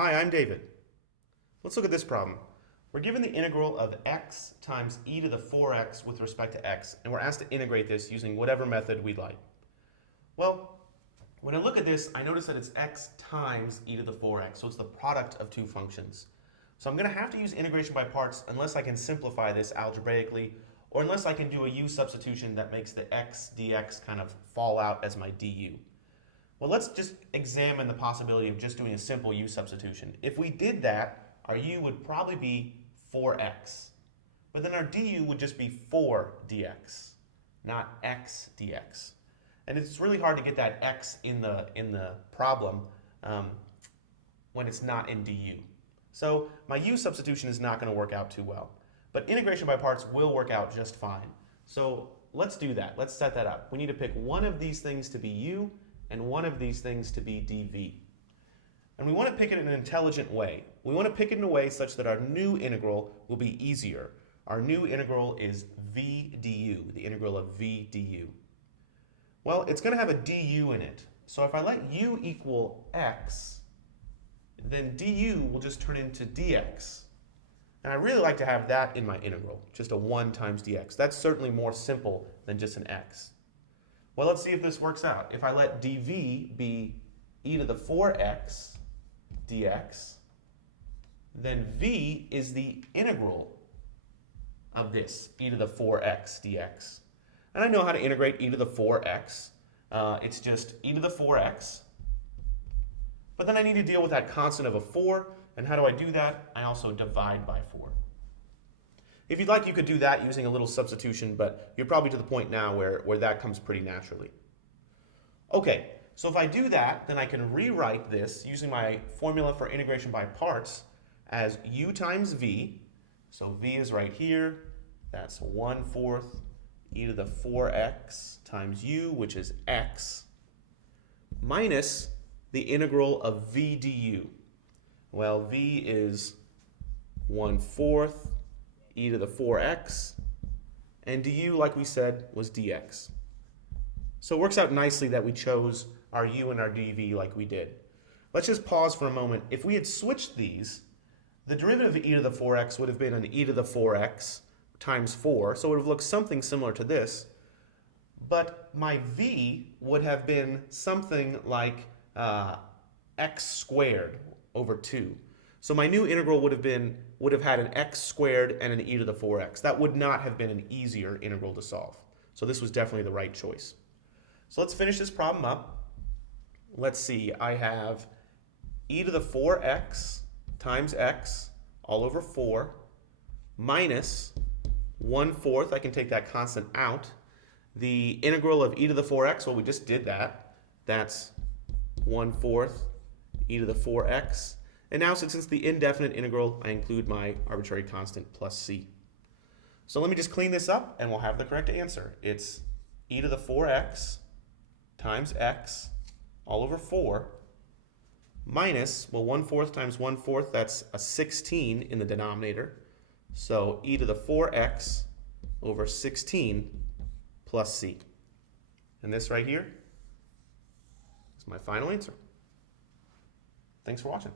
Hi, I'm David. Let's look at this problem. We're given the integral of x times e to the 4x with respect to x, and we're asked to integrate this using whatever method we'd like. Well, when I look at this, I notice that it's x times e to the 4x, so it's the product of two functions. So I'm going to have to use integration by parts unless I can simplify this algebraically, or unless I can do a u substitution that makes the x dx kind of fall out as my du. Well, let's just examine the possibility of just doing a simple u substitution. If we did that, our u would probably be 4x. But then our du would just be 4 dx, not x dx. And it's really hard to get that x in the problem when it's not in du. So my u substitution is not going to work out too well. But integration by parts will work out just fine. So let's do that. Let's set that up. We need to pick one of these things to be u and one of these things to be dv. And we want to pick it in an intelligent way. We want to pick it in a way such that our new integral will be easier. Our new integral is v du, the integral of v du. Well, it's going to have a du in it. So if I let u equal x, then du will just turn into dx. And I really like to have that in my integral, just a 1 times dx. That's certainly more simple than just an x. Well, let's see if this works out. If I let dv be e to the 4x dx, then v is the integral of this, e to the 4x dx. And I know how to integrate e to the 4x. It's just e to the 4x. But then I need to deal with that constant of a 4. And how do I do that? I also divide by 4. If you'd like, you could do that using a little substitution, but you're probably to the point now where that comes pretty naturally. Okay, so if I do that, then I can rewrite this using my formula for integration by parts as u times v. So v is right here. That's 1/4 e to the 4x times u, which is x, minus the integral of v du. Well, v is 1/4 e to the 4x, and du, like we said, was dx. So it works out nicely that we chose our u and our dv like we did. Let's just pause for a moment. If we had switched these, the derivative of e to the 4x would have been an e to the 4x times 4, so it would have looked something similar to this, but my v would have been something like x squared over 2. So my new integral would have had an x squared and an e to the 4x. That would not have been an easier integral to solve. So this was definitely the right choice. So let's finish this problem up. Let's see, I have e to the 4x times x all over 4 minus 1/4, I can take that constant out. The integral of e to the 4x, well, we just did that. That's 1/4 e to the 4x. And now, since it's the indefinite integral, I include my arbitrary constant plus c. So let me just clean this up, and we'll have the correct answer. It's e to the 4x times x all over 4 minus, well, 1/4 times 1/4, that's a 16 in the denominator. So e to the 4x over 16 plus c. And this right here is my final answer. Thanks for watching.